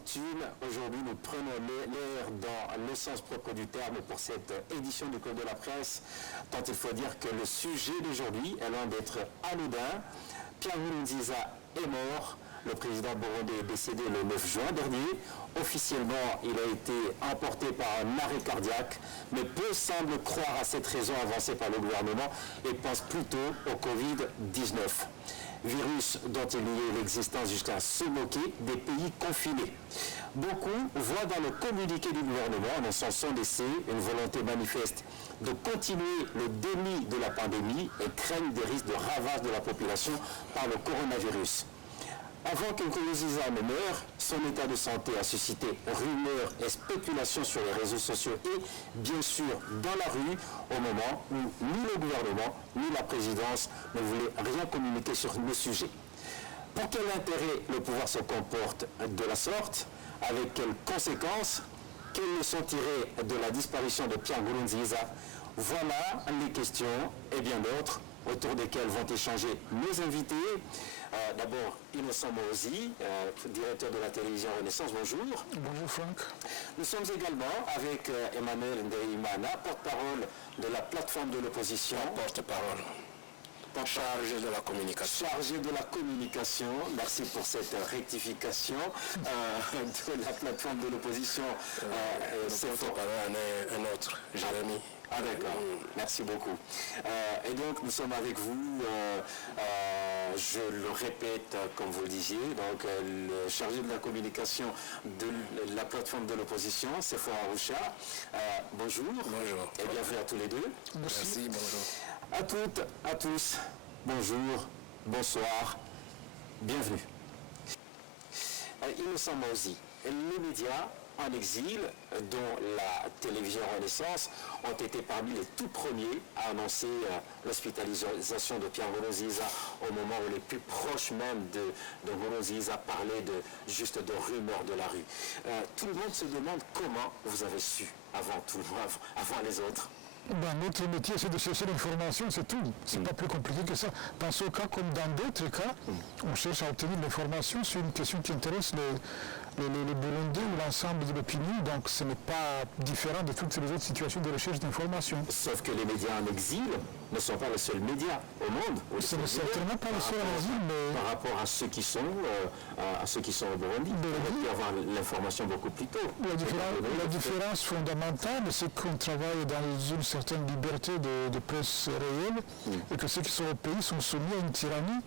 coutume, aujourd'hui nous prenons l'air dans le sens propre du terme pour cette édition du Club de la Presse, tant il faut dire que le sujet d'aujourd'hui est loin d'être anodin. Pierre Nkurunziza est mort, le président burundais est décédé le 9 juin dernier. Officiellement, il a été emporté par un arrêt cardiaque, mais peu semblent croire à cette raison avancée par le gouvernement et pensent plutôt au Covid-19. Virus dont il niait l'existence jusqu'à se moquer des pays confinés. Beaucoup voient dans le communiqué du gouvernement annonçant son décès une volonté manifeste de continuer le déni de la pandémie et craignent des risques de ravage de la population par le coronavirus. Avant que Nkurunziza ne meure, son état de santé a suscité rumeurs et spéculations sur les réseaux sociaux et, bien sûr, dans la rue, au moment où ni le gouvernement ni la présidence ne voulaient rien communiquer sur le sujet. Pour quel intérêt le pouvoir se comporte de la sorte? Avec quelles conséquences? Quelles leçons tirées de la disparition de Pierre Nkurunziza? Voilà les questions et bien d'autres autour desquelles vont échanger nos invités. D'abord, Innocent Mozi, directeur de la télévision Renaissance, bonjour. Bonjour Franck. Nous sommes également avec Emmanuel Ndeimana, porte-parole de la plateforme de l'opposition. Porte-parole. Chargé de la communication. Chargé de la communication, merci pour cette rectification de la plateforme de l'opposition. C'est un autre, Jérémy. Ah d'accord, merci beaucoup. Et donc nous sommes avec vous, je le répète comme vous le disiez, donc le chargé de la communication de la plateforme de l'opposition, Sephora Arusha. Bonjour. Bonjour. Et bienvenue à tous les deux. Merci, bonjour. À toutes, à tous, bonjour, bonsoir, bienvenue. Innocent Mozi, les médias en exil, dont la télévision Renaissance, ont été parmi les tout premiers à annoncer l'hospitalisation de Pierre Nkurunziza au moment où les plus proches même de Nkurunziza parlaient juste de rumeurs de la rue. Tout le monde se demande comment vous avez su avant tout, avant les autres. Notre métier, c'est de chercher l'information, c'est tout. C'est pas plus compliqué que ça. Dans ce cas, comme dans d'autres cas, on cherche à obtenir l'information sur une question qui intéresse les Burundais ou l'ensemble de l'opinion. Donc ce n'est pas différent de toutes les autres situations de recherche d'information. Sauf que les médias en exil ne sont pas les seuls médias au monde. Ce n'est certainement pas les seuls en exil, mais... Par rapport à ceux qui sont au Burundi, on peut avoir l'information beaucoup plus tôt. La différence fondamentale, c'est qu'on travaille dans une certaine liberté de presse réelle et que ceux qui sont au pays sont soumis à une tyrannie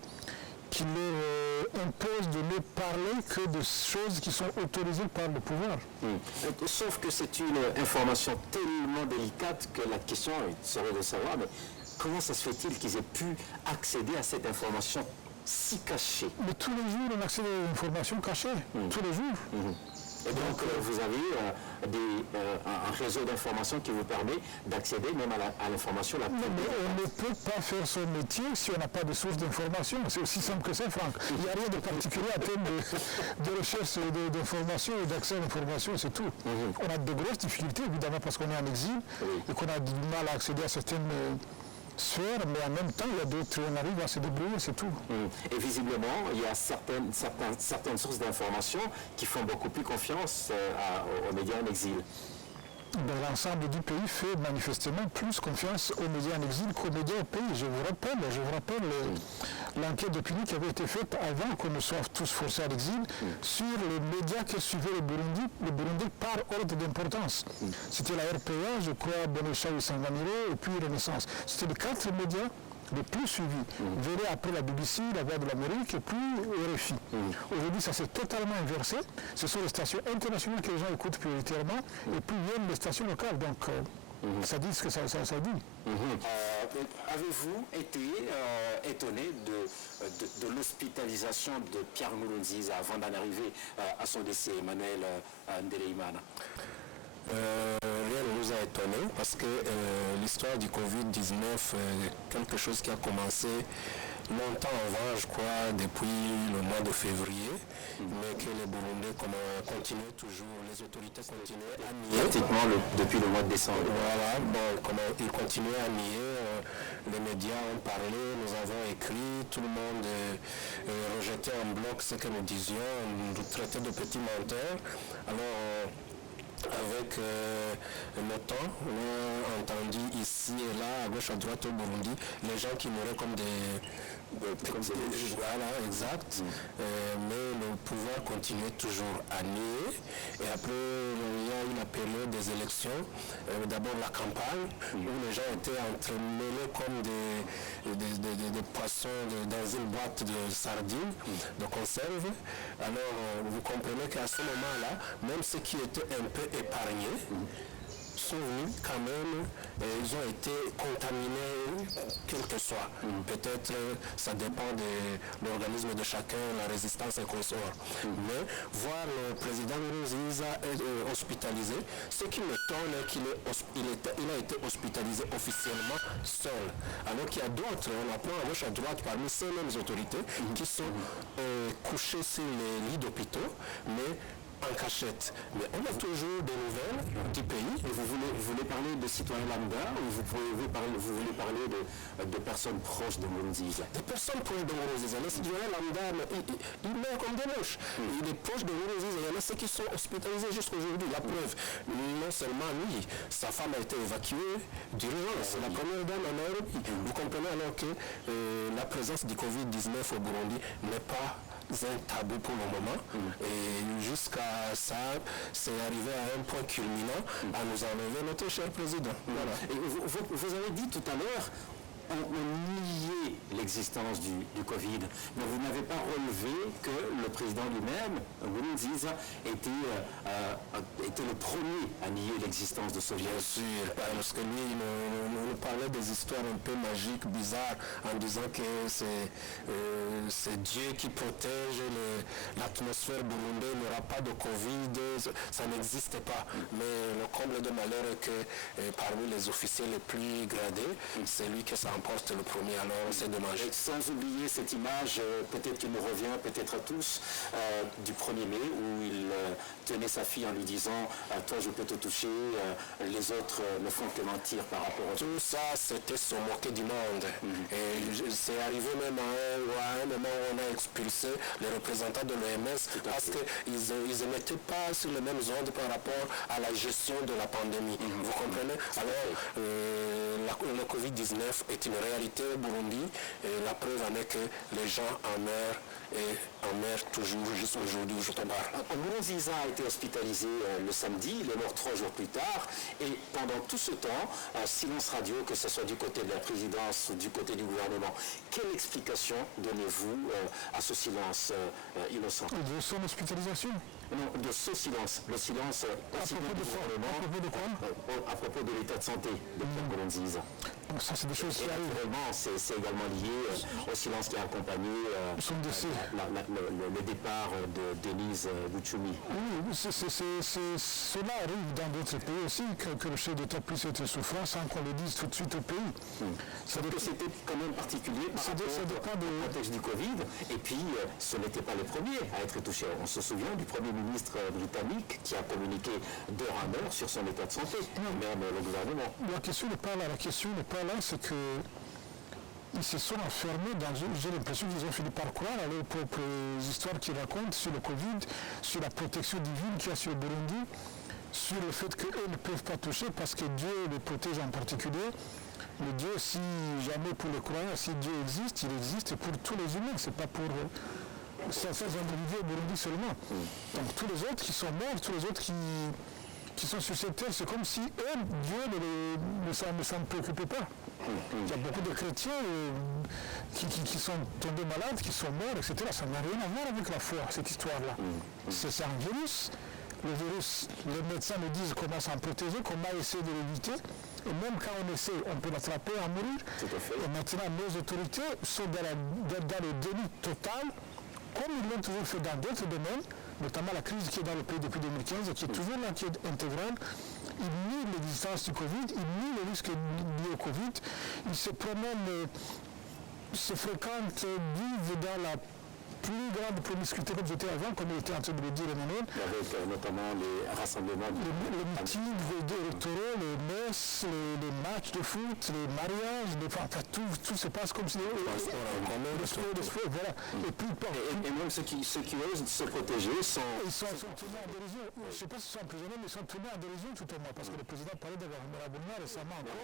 qui leur impose de ne parler que de choses qui sont autorisées par le pouvoir. Sauf que c'est une information tellement délicate que la question serait de savoir, mais comment ça se fait-il qu'ils aient pu accéder à cette information si cachée? Mais tous les jours, on accède à l'information cachée. Tous les jours. Et donc, vous avez un réseau d'information qui vous permet d'accéder même à l'information la plus... Mais on ne peut pas faire son métier si on n'a pas de source d'information. C'est aussi simple que ça, Franck. Il n'y a rien de particulier à terme de recherche d'information et d'accès à l'information, c'est tout. On a de grosses difficultés, évidemment, parce qu'on est en exil et qu'on a du mal à accéder à certaines... sphère, mais en même temps, il y a d'autres, on arrive à se débrouiller, c'est tout. Et visiblement, il y a certaines sources d'informations qui font beaucoup plus confiance aux médias en exil. L'ensemble du pays fait manifestement plus confiance aux médias en exil qu'aux médias au pays. Je vous rappelle l'enquête d'opinion qui avait été faite avant qu'on ne soit tous forcés à l'exil sur les médias qui suivaient le Burundi par ordre d'importance. C'était la RPA, je crois, Bonesha Isanganiro et puis Renaissance. C'était les 4 médias les plus suivis. Verrez après la BBC, la Voix de l'Amérique et puis RFI. Aujourd'hui, ça s'est totalement inversé. Ce sont les stations internationales que les gens écoutent prioritairement et puis viennent les stations locales. Donc, ça dit ce que ça dit. Avez-vous été étonné de l'hospitalisation de Pierre Nkurunziza avant d'en arriver à son décès, Emmanuel Ndeimana? Rien ne nous a étonnés parce que l'histoire du Covid-19 est quelque chose qui a commencé longtemps avant, je crois, depuis le mois de février, mais que les Burundais continuent toujours, les autorités continuent à nier. Pratiquement depuis le mois de décembre. Voilà, ils continuent à nier les médias ont parlé, nous avons écrit, tout le monde rejetait en bloc ce que nous disions, nous traitait de petits menteurs. Alors, avec le temps, on a entendu ici et là, à gauche, à droite au Burundi, les gens qui mouraient comme voilà, exact. Mais le pouvoir continuait toujours à nier. Et après, il y a eu la période des élections, d'abord la campagne, où les gens étaient entremêlés comme des poissons dans une boîte de sardines, de conserve. Alors, vous comprenez qu'à ce moment-là, même ceux qui étaient un peu épargnés, sont venus quand même, ils ont été contaminés, quel que soit. Peut-être ça dépend de l'organisme de chacun, la résistance et consort. Mais voir le président Nkurunziza hospitalisé, ce qui m'étonne est qu'il a été hospitalisé officiellement seul. Alors qu'il y a d'autres, on apprend à gauche à droite parmi ces mêmes autorités qui sont couchés sur les lits d'hôpitaux, mais en cachette. Mais on a toujours des nouvelles du pays. Et vous voulez parler de citoyens lambda ou vous voulez parler de personnes proches de Nkurunziza? Des personnes proches de Nkurunziza. Les citoyens lambda, ils meurent comme des mouches. Il est proche de Nkurunziza. Il y en a ceux qui sont hospitalisés jusqu'aujourd'hui. La preuve, non seulement lui, sa femme a été évacuée d'urgence. La première dame en Europe. Vous comprenez alors que la présence du Covid-19 au Burundi n'est pas un tabou pour le moment. Et jusqu'à ça, c'est arrivé à un point culminant à nous enlever notre cher président. Voilà. Et vous avez dit tout à l'heure, on niait l'existence du Covid, mais vous n'avez pas relevé que le président lui-même, Nkurunziza, était le premier à nier l'existence de ce virus. Bien sûr, parce que lui, il nous parlait des histoires un peu magiques, bizarres, en disant que c'est Dieu qui protège l'atmosphère burundaise, il n'y aura pas de Covid, ça n'existe pas. Mais le comble de malheur est que parmi les officiers les plus gradés, c'est lui qui s'emporte le premier, alors c'est dommage. Et sans oublier cette image, peut-être qu'il nous revient, peut-être à tous, du 1er mai, où il tenait sa fille en lui disant « Toi, je peux te toucher, les autres ne font que mentir par rapport à tout ça, c'était se moquer du monde. Et c'est arrivé même à un moment où on a expulsé les représentants de l'OMS parce qu'ils n'étaient pas sur les mêmes ondes par rapport à la gestion de la pandémie. Vous comprenez? Alors, le Covid-19 est une réalité au Burundi et la preuve en est que les gens en meurent et en meurent toujours jusqu'à aujourd'hui où je te parle. Nkurunziza a été hospitalisé le samedi, il est mort 3 jours plus tard et pendant tout ce temps, silence radio, que ce soit du côté de la présidence ou du côté du gouvernement. Quelle explication donnez-vous à ce silence innocent? De son hospitalisation? Non, de ce silence. Le silence aussi bien du gouvernement. À propos de quoi? À propos de l'état de santé de Pierre Nkurunziza. Ça, c'est des choses qui arrivent. Naturellement, c'est également lié au silence qui a accompagné son décès. Le départ de Denise Buchumi. Oui, cela arrive dans d'autres pays aussi, que le chef d'État puisse être souffrant sans qu'on le dise tout de suite au pays. Sauf que c'était quand même particulier par rapport au contexte du Covid. Et puis, ce n'était pas les premiers à être touchés. On se souvient du Premier ministre britannique qui a communiqué d'heure en heure sur son état de santé, même le gouvernement. La question n'est pas là. La question n'est pas là, c'est que ils se sont enfermés dans j'ai l'impression qu'ils ont fini par croire à leurs propres histoires qu'ils racontent sur le Covid, sur la protection divine qu'il y a sur le Burundi, sur le fait qu'eux ne peuvent pas toucher parce que Dieu les protège en particulier. Le Dieu, si jamais pour les croyants, si Dieu existe, il existe pour tous les humains, c'est pas pour certains individus au Burundi seulement. Donc tous les autres qui sont morts, tous les autres qui sont sur cette terre, c'est comme si eux, Dieu ne s'en préoccupait pas. Il y a beaucoup de chrétiens qui sont tombés malades, qui sont morts, etc. Ça n'a rien à voir avec la foi, cette histoire-là. C'est un virus. Le virus, les médecins nous disent comment s'en protéger, comment essayer de l'éviter. Et même quand on essaie, on peut l'attraper, en mourir. Et maintenant, nos autorités sont dans le déni total, comme ils l'ont toujours fait dans d'autres domaines, notamment la crise qui est dans le pays depuis 2015 et qui est toujours là, qui est intégrale. Ils nient l'existence du Covid, ils nient le risque lié au Covid, ils se promènent, se fréquentent, vivent dans la plus grande promiscuité comme c'était avant, comme il était en train de le dire Emmanuel. Avec notamment les rassemblements. Les meetings électoraux, les messes, les matchs de foot, les mariages, tout se passe comme si... Le sport, voilà. Et même ceux qui osent se protéger sont... Ils sont tenus en dérision. Je ne sais pas s'ils sont emprisonnés, mais ils sont tenus en dérision tout au moins, parce que le président parlait d'Abraham Rabounia récemment encore.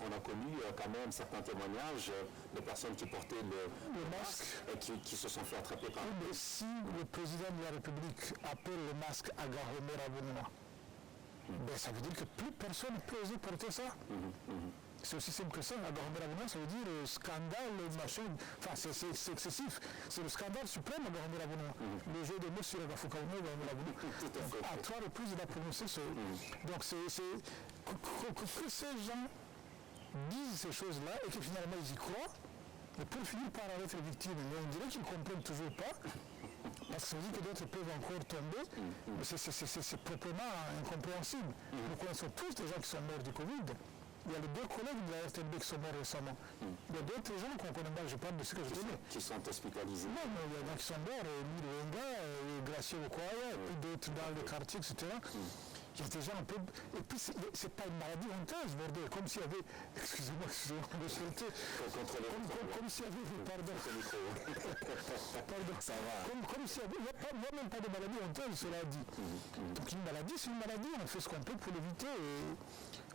On a connu quand même certains témoignages de personnes qui portaient le masque et qui se sont fait attraper par... Mais si le président de la République appelle le masque Abraham Rabounia, ben ça veut dire que plus personne ne peut oser porter ça. C'est aussi simple que ça. Abraham Rabounia, ça veut dire scandale, machin. Enfin, c'est excessif. C'est le scandale suprême, Abraham Rabounia. Le jeu de mots sur Abraham Rabounia. À 3 reprises, il a prononcé ce... Donc, que ces gens disent ces choses-là et que finalement ils y croient, mais pour finir par en être victimes. Mais on dirait qu'ils ne comprennent toujours pas, parce que ça veut dire que d'autres peuvent encore tomber, mais c'est proprement incompréhensible. Nous connaissons tous des gens qui sont morts du Covid. Il y a les 2 collègues de la RTB qui sont morts récemment. Il y a d'autres gens qu'on connaît pas, je parle de ceux que je connais. Qui sont hospitalisés. Non, mais il y en a qui sont morts, Emile Wenga, Gracieux Okoya, et puis d'autres dans le quartier, etc. Il y a des gens un peu... Et puis, c'est pas une maladie honteuse, bordel, comme s'il y avait... Excusez-moi, me souhaiter. Comme s'il y avait... Pardon. Ça va. Comme s'il y avait... Il n'y a même pas de maladie honteuse, cela dit. Donc une maladie, c'est une maladie, on fait ce qu'on peut pour l'éviter.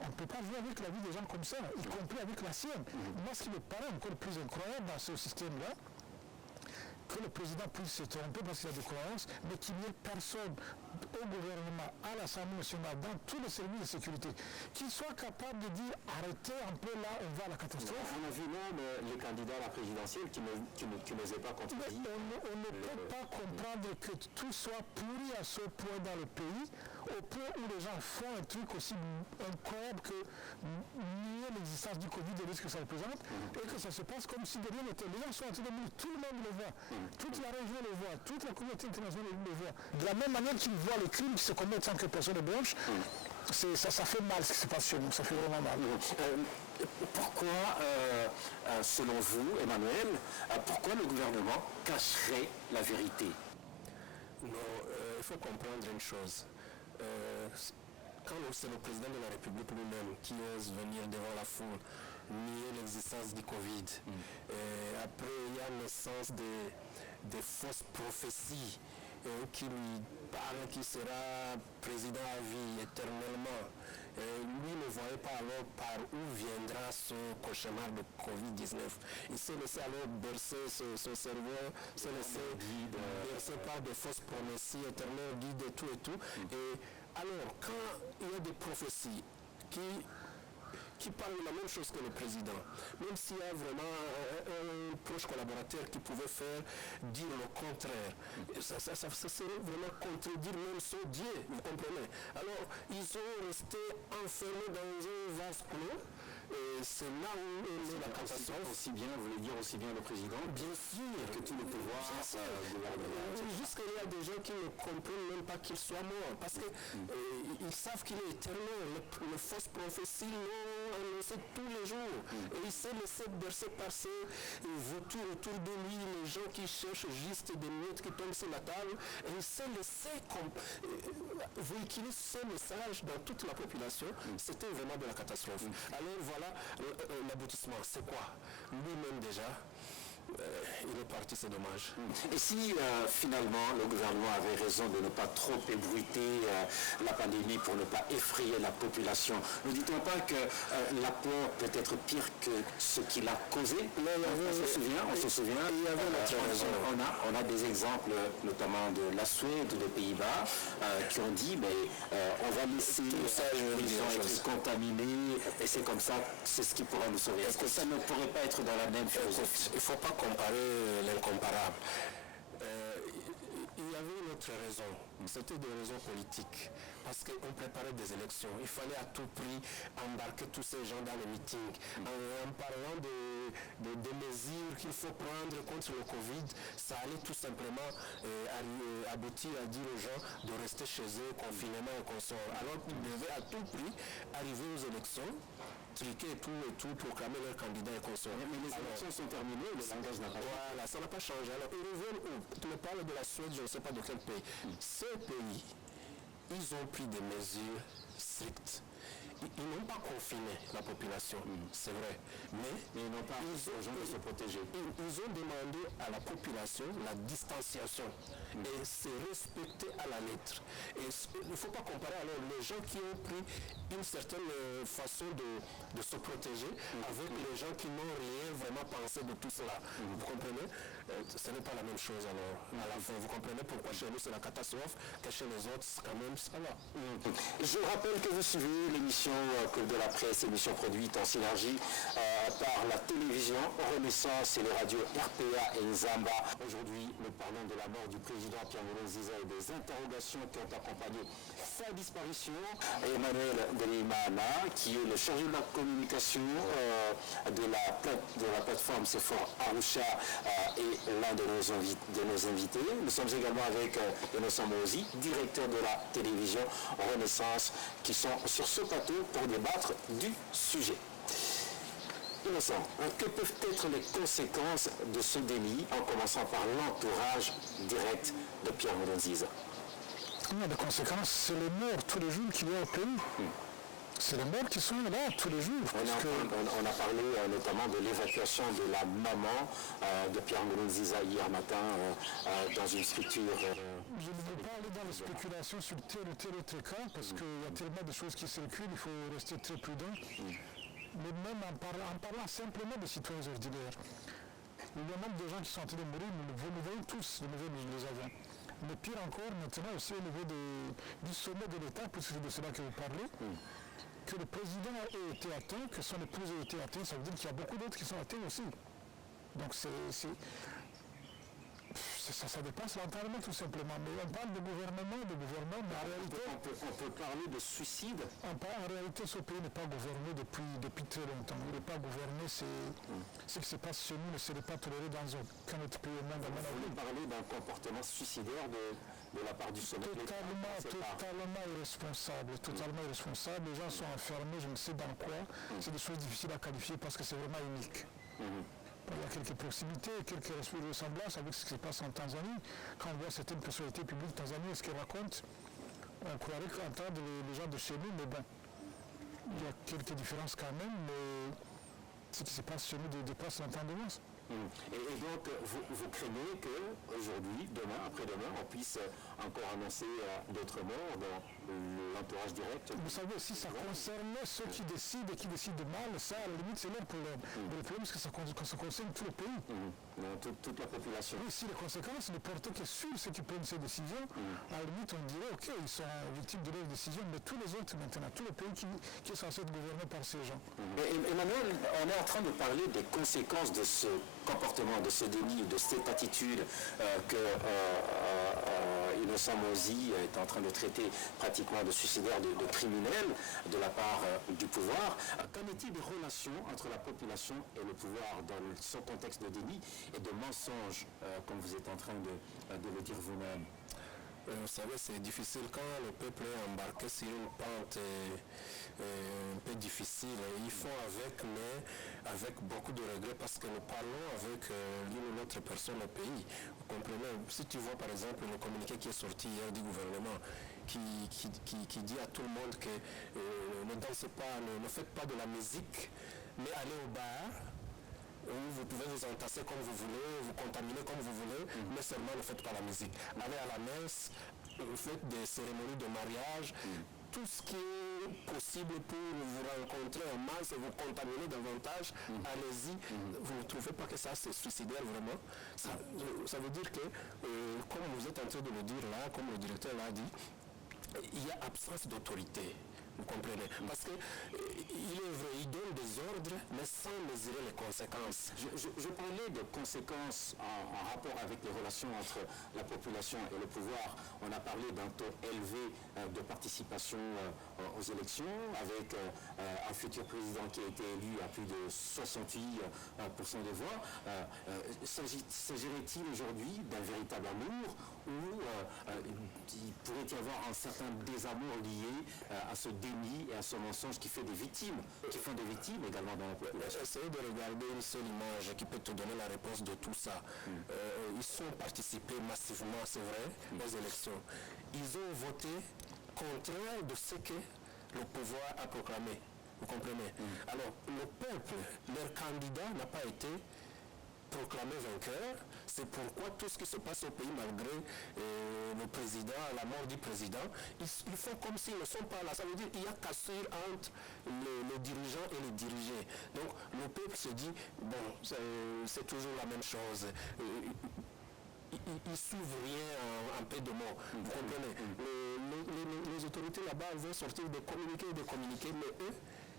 On ne peut pas jouer avec la vie des gens comme ça, y compris avec la sienne. Moi, ce qui me paraît encore plus incroyable dans ce système-là, que le président puisse se tromper parce qu'il y a des croyances, mais qu'il n'y ait personne au gouvernement, à l'Assemblée nationale, dans tous les services de sécurité, qui soit capable de dire arrêtez un peu là, on va à la catastrophe. On a vu même les candidats à la présidentielle qui n'osaient pas contredire. On ne peut pas comprendre que tout soit pourri à ce point dans le pays, au point où les gens font un truc aussi incroyable que nier l'existence du Covid et ce que ça représente, et que ça se passe comme si de rien n'était. Les gens sont en train de mourir, tout le monde le voit. Toute la région le voit, toute la communauté internationale le voit. De la même manière qu'ils voient les crimes qui se commettent sans que personne ne blanche, ça fait mal ce qui se passe chez nous, ça fait vraiment mal. Pourquoi, selon vous, Emmanuel, pourquoi le gouvernement cacherait la vérité? Non, il faut comprendre une chose. Quand c'est le président de la République lui-même qui ose venir devant la foule, nier l'existence du Covid, après il y a naissance des fausses prophéties qui lui parlent qu'il sera président à vie éternellement. Lui ne voyait pas alors par où viendra ce cauchemar de Covid-19. Il s'est laissé alors bercer son cerveau, s'est laissé bercer par des fausses promesses éternelles, guides et tout. Et alors, quand il y a des prophéties qui parlent de la même chose que le président, même s'il y a vraiment un proche collaborateur qui pouvait dire le contraire, ça serait vraiment contredire même son Dieu, vous comprenez? Alors, ils sont restés enfermés dans un vase clos, et c'est là où est la catastrophe. Aussi bien, vous voulez dire aussi bien le président? Bien sûr. Que tout le pouvoir gouvernemental. Jusqu'il y a des gens qui ne comprennent même pas qu'il soit mort, parce qu'ils savent qu'il est éternel. Les fausses prophéties l'ont annoncé tous les jours. Et il s'est laissé bercer par ces vautours autour de lui, les gens qui cherchent juste des miettes qui tombent sur la table. Et il s'est laissé véhiculer ce message dans toute la population. C'était vraiment de la catastrophe. Alors voilà l'aboutissement. C'est quoi? Lui-même déjà, il est parti, c'est dommage. Et si finalement le gouvernement avait raison de ne pas trop ébruiter la pandémie pour ne pas effrayer la population, ne dit-on pas que la peur peut être pire que ce qu'il a causé? On se souvient, on a des exemples notamment de la Suède, des Pays-Bas, qui ont dit on va laisser les gens être contaminés et c'est comme ça, c'est ce qui pourra nous sauver. Est-ce que ça ne pourrait pas être dans la même philosophie? Il ne faut pas comparer l'incomparable. Il y avait une autre raison, c'était des raisons politiques, parce qu'on préparait des élections. Il fallait à tout prix embarquer tous ces gens dans les meetings. En parlant des mesures qu'il faut prendre contre le Covid, ça allait tout simplement aboutir à dire aux gens de rester chez eux, confinement et consorts. Alors qu'ils devaient à tout prix arriver aux élections triquer et tout, proclamer leur candidat et consorts. Mais les élections sont terminées, le langage n'a pas changé. Voilà, ça n'a pas changé. Alors, ils reviennent où? Tu me parles de la Suède, je ne sais pas de quel pays. Ces pays, ils ont pris des mesures strictes. Ils n'ont pas confiné la population, c'est vrai, mais ils n'ont pas aux gens de se protéger. Ils ont demandé à la population la distanciation et c'est respecté à la lettre. Et il ne faut pas comparer alors les gens qui ont pris une certaine façon de se protéger avec les gens qui n'ont rien vraiment pensé de tout cela. Vous comprenez? Ce n'est pas la même chose alors. À la fin, vous comprenez pourquoi chez nous c'est la catastrophe, que chez les autres quand même ça va. Je rappelle que vous suivez l'émission Club de la Presse, émission produite en synergie par la télévision Renaissance et les radios RPA et Nzamba. Aujourd'hui, nous parlons de la mort du président Pierre Nkurunziza et des interrogations qui ont accompagné sa disparition. Emmanuel Delimana, qui est le chargé de la communication de la plateforme Sephora Arusha, est l'un de nos invités. Nous sommes également avec Innocent Mozi, directeur de la télévision Renaissance, qui sont sur ce plateau pour débattre du sujet. Innocent, que peuvent être les conséquences de ce délit, en commençant par l'entourage direct de Pierre Nkurunziza? Les conséquences, c'est les morts tous les jours qu'il y a au pays. C'est les morts qui sont là tous les jours. On a parlé notamment de l'évacuation de la maman de Pierre Nkurunziza hier matin dans une structure. Je ne veux pas aller dans les spéculations sur tel ou tel autre cas parce qu'il y a tellement de choses qui circulent, il faut rester très prudent. Mais même en parlant simplement des citoyens ordinaires, le nombre de gens qui sont en train de mourir, nous le voyons tous, nous les avons. Mais pire encore, maintenant aussi au niveau du sommet de l'État, puisque c'est de cela que vous parlez, que le président ait été atteint, que son épouse ait été atteinte, ça veut dire qu'il y a beaucoup d'autres qui sont atteints aussi. Donc ça dépasse l'entendement tout simplement. Mais on parle de gouvernement, mais en réalité... On peut parler de suicide. En réalité, ce pays n'est pas gouverné depuis très longtemps. Il n'est pas gouverné, ce qui se passe chez nous ne serait pas toléré dans aucun autre pays au monde. Vous voulez parler d'un comportement suicidaire de la part du sommet de l'État? Totalement irresponsable. Totalement irresponsable. Les gens sont enfermés, je ne sais dans quoi. C'est des choses difficiles à qualifier parce que c'est vraiment unique. Il y a quelques proximités, quelques ressemblances avec ce qui se passe en Tanzanie. Quand on voit certaines personnalités publiques tanzaniennes, ce qu'elles racontent, on croirait qu'entendre les gens de chez nous, mais bon, il y a quelques différences quand même, mais ce qui se passe chez nous dépasse l'entendement. Et donc, vous craignez qu'aujourd'hui, demain, après-demain, on puisse encore annoncer d'autres morts dans l'entourage direct? Vous savez, si ça concerne ceux qui décident et qui décident mal, ça, à la limite, c'est leur problème. Mais le problème, c'est que ça concerne tout le pays. Toute la population. Oui, si les conséquences ne portent que sur ceux qui prennent ces décisions, à la limite, on dirait, OK, ils sont victimes de leurs décisions, mais tous les autres maintenant, tout le pays qui est censé être gouverné par ces gens. Emmanuel, on est en train de parler des conséquences de ce comportement, de ce délit, de cette attitude que Innocent Mozi est en train de traiter pratiquement de suicidaire, de criminel de la part du pouvoir. Qu'en est-il des relations entre la population et le pouvoir dans ce contexte de délit et de mensonges, comme vous êtes en train de le dire vous-même? Vous savez, c'est difficile quand le peuple est embarqué sur une pente un peu difficile. Ils font avec, mais avec beaucoup de regrets parce que nous parlons avec l'une ou l'autre personne au pays. Vous comprenez? Si tu vois par exemple le communiqué qui est sorti hier du gouvernement qui dit à tout le monde que ne dansez pas, ne faites pas de la musique, mais allez au bar, où vous pouvez vous entasser comme vous voulez, vous contaminer comme vous voulez, mais seulement ne faites pas la musique. Allez à la messe, vous faites des cérémonies de mariage, tout ce qui est possible pour vous rencontrer en masse et vous contaminer davantage, allez-y. Vous ne trouvez pas que ça c'est suicidaire vraiment? Ça veut dire que, comme vous êtes en train de le dire là, comme le directeur l'a dit, il y a absence d'autorité. Vous comprenez? Parce que il donne des ordres, mais sans mesurer les conséquences. Je parlais de conséquences en rapport avec les relations entre la population et le pouvoir. On a parlé d'un taux élevé de participation aux élections, avec un futur président qui a été élu à plus de 68% des voix. S'agirait-il aujourd'hui d'un véritable amour ou il pourrait y avoir un certain désamour lié à ce délit déni et à son mensonge qui fait des victimes, qui font des victimes également dans la population. Essayez de regarder une seule image qui peut te donner la réponse de tout ça. Ils ont participé massivement, c'est vrai, aux élections. Ils ont voté contraire de ce que le pouvoir a proclamé. Vous comprenez? Alors, le peuple, leur candidat n'a pas été proclamé vainqueur. C'est pourquoi tout ce qui se passe au pays, malgré le président, la mort du président, ils font comme s'ils ne sont pas là. Ça veut dire qu'il y a cassure entre les dirigeants et les dirigés. Donc le peuple se dit, bon, c'est toujours la même chose. Ils suivent rien en peu de mots. Vous comprenez? Les autorités là-bas vont sortir de communiquer, mais eux,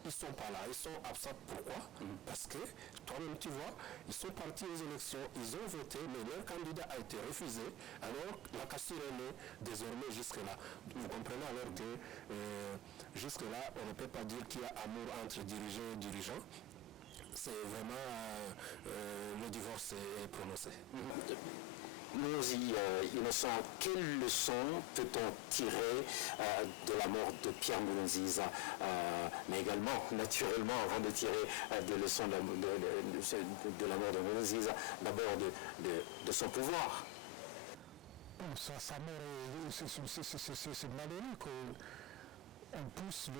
ils ne sont pas là, ils sont absents. Pourquoi? Parce que, toi-même tu vois, ils sont partis aux élections, ils ont voté, mais leur candidat a été refusé, alors la cassure est née désormais jusque-là. Vous comprenez alors que jusque-là, on ne peut pas dire qu'il y a amour entre dirigeants et dirigeants. C'est vraiment le divorce est prononcé. Nous innocents, quelle leçon peut-on tirer de la mort de Pierre Nkurunziza, mais également, naturellement, avant de tirer des leçons de la mort de Nkurunziza, d'abord de son pouvoir? Sa mort, c'est malheureux qu'on pousse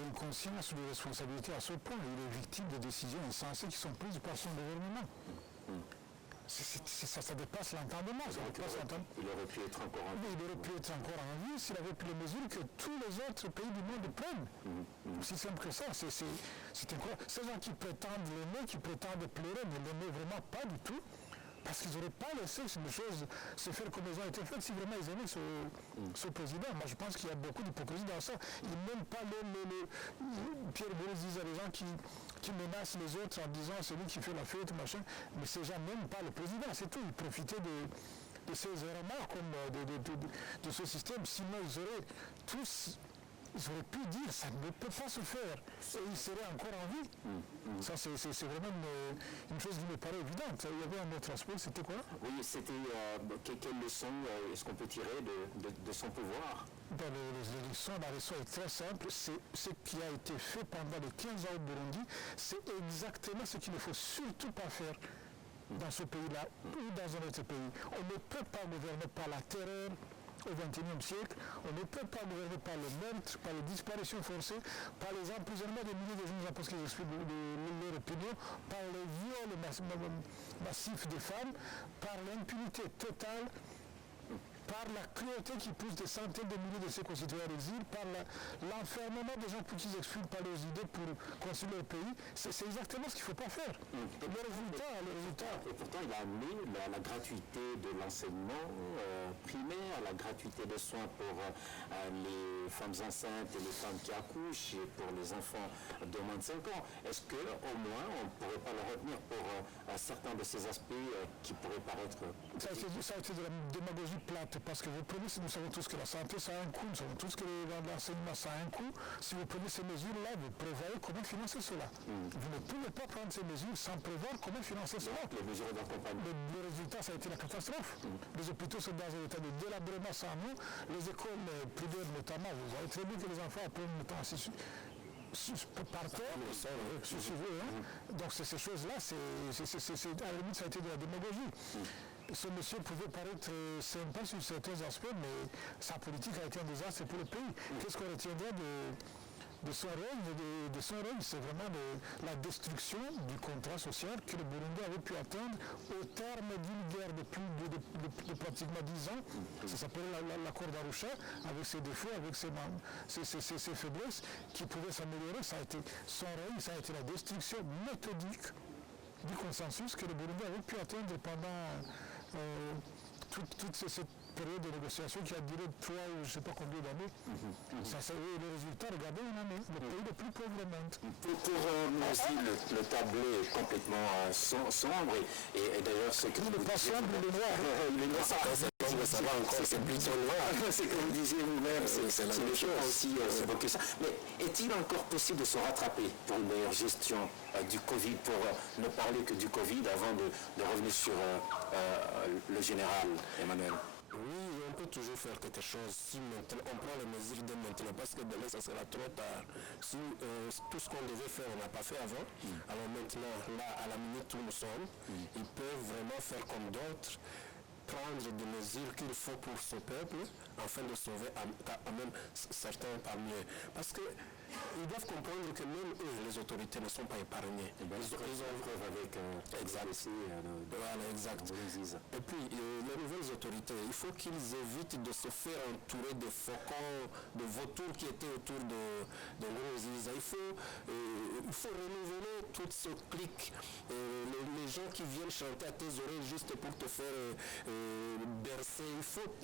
l'inconscience ou les responsabilités à ce point. Il est victime de décisions insensées qui sont prises par son gouvernement. Ça dépasse l'entendement. Il aurait pu être encore en vie. Il aurait pu être encore en vie s'il avait pris les mesures que tous les autres pays du monde prennent. Aussi simple que ça. C'est incroyable. Ces gens qui prétendent l'aimer, qui prétendent pleurer, ne l'aimaient vraiment pas du tout. Parce qu'ils n'auraient pas laissé les choses se faire comme elles ont été faites si vraiment ils aimaient ce président. Moi, je pense qu'il y a beaucoup d'hypocrisie dans ça. Ils n'aiment pas Pierre Nkurunziza, les gens qui menacent les autres en disant c'est lui qui fait la fête, machin. Mais ces gens n'aiment pas le président, c'est tout. Ils profitaient de ces errements comme de ce système. Sinon, ils auraient tous... Ils auraient pu dire ça ne peut pas se faire et ils seraient encore en vie. Ça, c'est vraiment une chose qui me paraît évidente. Il y avait un autre aspect, c'était quoi? Oui, c'était quelle leçon est-ce qu'on peut tirer de son pouvoir? Dans les leçons, la leçon est très simple. C'est ce qui a été fait pendant les 15 ans au Burundi. C'est exactement ce qu'il ne faut surtout pas faire dans ce pays-là ou dans un autre pays. On ne peut pas gouverner par la terreur au XXIe siècle. On ne peut pas gouverner par le meurtre, par les disparitions forcées, par les emprisonnements des milliers de jeunes gens parce qu'ils expriment leur opinion, par les viols massifs des femmes, par l'impunité totale, par la cruauté qui pousse des centaines de milliers de ses concitoyens à l'exil, par l'enfermement des gens pour qu'ils expriment par leurs idées pour construire leur pays. C'est exactement ce qu'il ne faut pas faire. Le résultat... Et pourtant, il a amené la gratuité de l'enseignement primaire, la gratuité des soins pour les femmes enceintes et les femmes qui accouchent, et pour les enfants de moins de 5 ans. Est-ce qu'au moins, on ne pourrait pas le retenir pour certains de ces aspects qui pourraient paraître... Ça a été de la démagogie plate, parce que vous prenez, nous savons tous que la santé, ça a un coût, nous savons tous que l'enseignement, ça a un coût. Si vous prenez ces mesures-là, vous prévoyez comment financer cela. Vous ne pouvez pas prendre ces mesures sans prévoir comment financer cela. Les mesures d'accompagnement. Le résultat, ça a été la catastrophe. Les hôpitaux sont dans un état de délabrement sans nous. Les écoles privées, notamment, vous voyez très bien que les enfants apprennent le temps assis par terre, donc ces choses-là, à la limite, ça a été de la démagogie. Ce monsieur pouvait paraître sympa sur certains aspects, mais sa politique a été un désastre pour le pays. Qu'est-ce qu'on retiendrait de son règne? C'est vraiment la destruction du contrat social que le Burundi avait pu atteindre au terme d'une guerre de pratiquement 10 ans. Ça s'appelait l'accord d'Arusha, avec ses défauts, avec ses faiblesses, qui pouvaient s'améliorer. Ça a été son règne, ça a été la destruction méthodique du consensus que le Burundi avait pu atteindre pendant toute cette période de négociation qui a duré 3 ou je ne sais pas combien d'années. Le résultat, regardez, on en est le pays le plus pauvre au monde. Pour nous aussi, le tableau est complètement sombre et d'ailleurs ce que il n'est pas sombre, il est noir. Il est noir, ça va encore, c'est plutôt noir. C'est comme vous disiez vous-même, c'est la même chose aussi, c'est beaucoup ça. Mais est-il encore possible de se rattraper pour une meilleure gestion du Covid, pour ne parler que du Covid avant de revenir sur le général Emmanuel? Oui, on on peut toujours faire quelque chose si maintenant on prend les mesures de maintenant, parce que demain ça sera trop tard. Si tout ce qu'on devait faire, on n'a pas fait avant, alors maintenant, là, à la minute où nous sommes, ils peuvent vraiment faire comme d'autres, prendre des mesures qu'il faut pour ce peuple, afin de sauver même certains parmi eux. Parce que ils doivent comprendre que même eux, les autorités, ne sont pas épargnés. Ils ont preuve avec exact. Voilà, exact. Et puis, les nouvelles autorités, il faut qu'ils évitent de se faire entourer de faucons, de vautours qui étaient autour de Nkurunziza. Il faut renouveler tout ce clic. Les gens qui viennent chanter à tes oreilles juste pour te faire bercer, il faut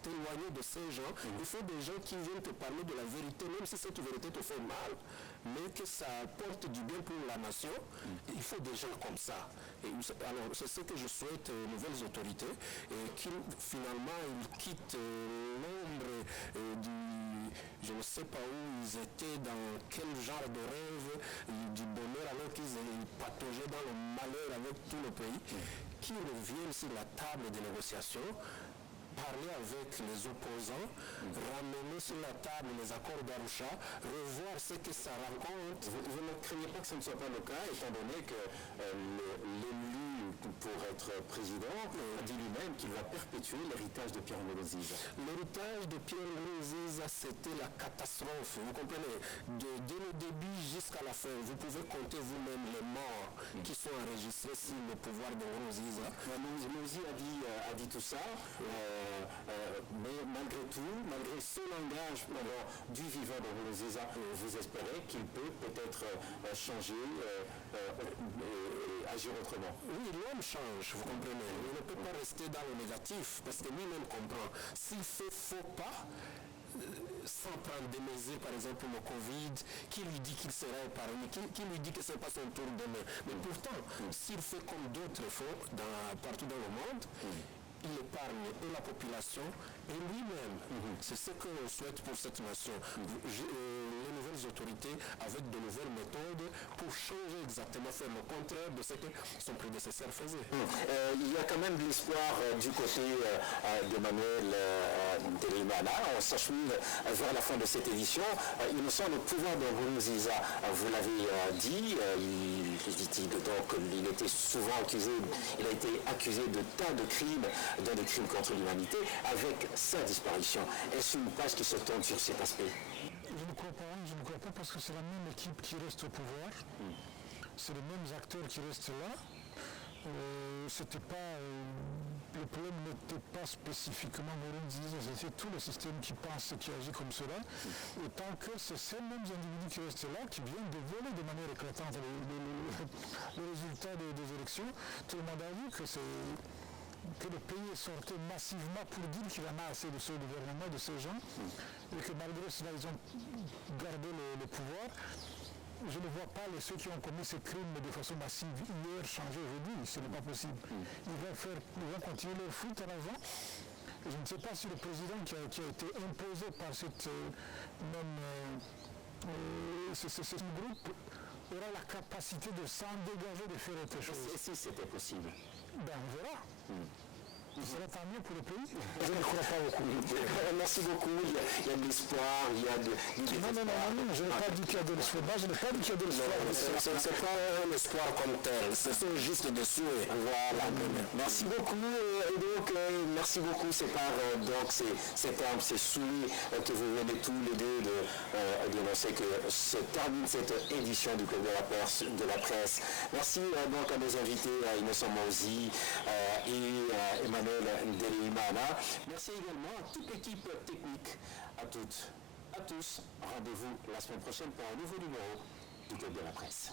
t'éloigner de ces gens. Il faut des gens qui viennent te parler de la vérité, même si cette vérité te fait mal, mais que ça apporte du bien pour la nation. Il faut des gens comme ça. Et alors, c'est ce que je souhaite aux nouvelles autorités, et qu'ils finalement ils quittent l'ombre je ne sais pas où ils étaient, dans quel genre de rêve du bonheur, alors qu'ils pataugeaient dans le malheur avec tout le pays, qu'ils reviennent sur la table des négociations, parler avec les opposants, ramener sur la table les accords d'Arusha, revoir ce que ça raconte. Vous ne craignez pas que ce ne soit pas le cas, étant donné que l'élu pour être président dit lui-même qu'il va perpétuer l'héritage de Pierre Nkurunziza. L'héritage de Pierre Nkurunziza, c'était la catastrophe. Vous comprenez, dès le début jusqu'à la fin, vous pouvez compter vous-même les morts qui sont enregistrés sur le pouvoir de Nkurunziza. Nkurunziza a dit tout ça. Mais malgré tout, malgré ce langage du vivant de Nkurunziza, vous espérez qu'il peut peut-être changer et agir autrement. Oui, l'homme change, vous comprenez. Il ne peut pas rester dans le négatif, parce que lui-même comprend. S'il fait faux pas, sans prendre des mesures, par exemple pour le Covid, qui lui dit qu'il sera épargné, qui lui dit que ce n'est pas son tour demain. Mais pourtant, s'il fait comme d'autres font partout dans le monde, il épargne et la population et lui-même. C'est ce que l'on souhaite pour cette nation. Les nouvelles autorités avec de nouvelles méthodes pour changer exactement, faire le contraire de ce que son prédécesseur faisait. Il y a quand même de l'espoir du côté d'Emmanuel Ndereimana. On s'achemine vers la fin de cette édition. Il me semble le pouvoir de Nkurunziza, vous l'avez dit, il était souvent accusé, il a été accusé de tas de crimes, dont des crimes contre l'humanité, avec sa disparition. Est-ce une page qui se tourne sur cet aspect? Je ne crois pas parce que c'est la même équipe qui reste au pouvoir, c'est les mêmes acteurs qui restent là. Le problème n'était pas spécifiquement Nkurunziza, c'est tout le système qui pense et qui agit comme cela. Et tant que c'est ces mêmes individus qui restent là, qui viennent de voler de manière éclatante les résultats des élections, tout le monde a vu que le pays est sorti massivement pour dire qu'il en a assez de ce gouvernement, de ces gens, et que malgré cela, ils ont gardé le pouvoir. Je ne vois pas ceux qui ont commis ces crimes de façon massive hier changer aujourd'hui, ce n'est pas possible. Ils vont continuer leur foot en avant. Et je ne sais pas si le président qui a été imposé par cette ce groupe aura la capacité de s'en dégager, de faire autre chose. Et si c'était possible? Ben on verra. Ce serait tant mieux pour le pays. Je ne crois pas beaucoup. Merci beaucoup. Il y a de l'espoir, il y a de... Non, je n'ai pas dit qu'il y a de l'espoir. Je n'ai pas dit qu'il y a de l'espoir. Ce n'est pas un espoir comme tel, c'est juste des souhaits. Voilà. Merci beaucoup. Et donc, merci beaucoup. C'est par ces termes, ces souhaits que vous venez tous les deux d'énoncer que se termine cette édition du Club de la presse. Merci donc à nos invités, Innocent Mauzi et Emmanuel Ndereimana. Merci également à toute l'équipe technique, à toutes, à tous. Rendez-vous la semaine prochaine pour un nouveau numéro du Club de la presse.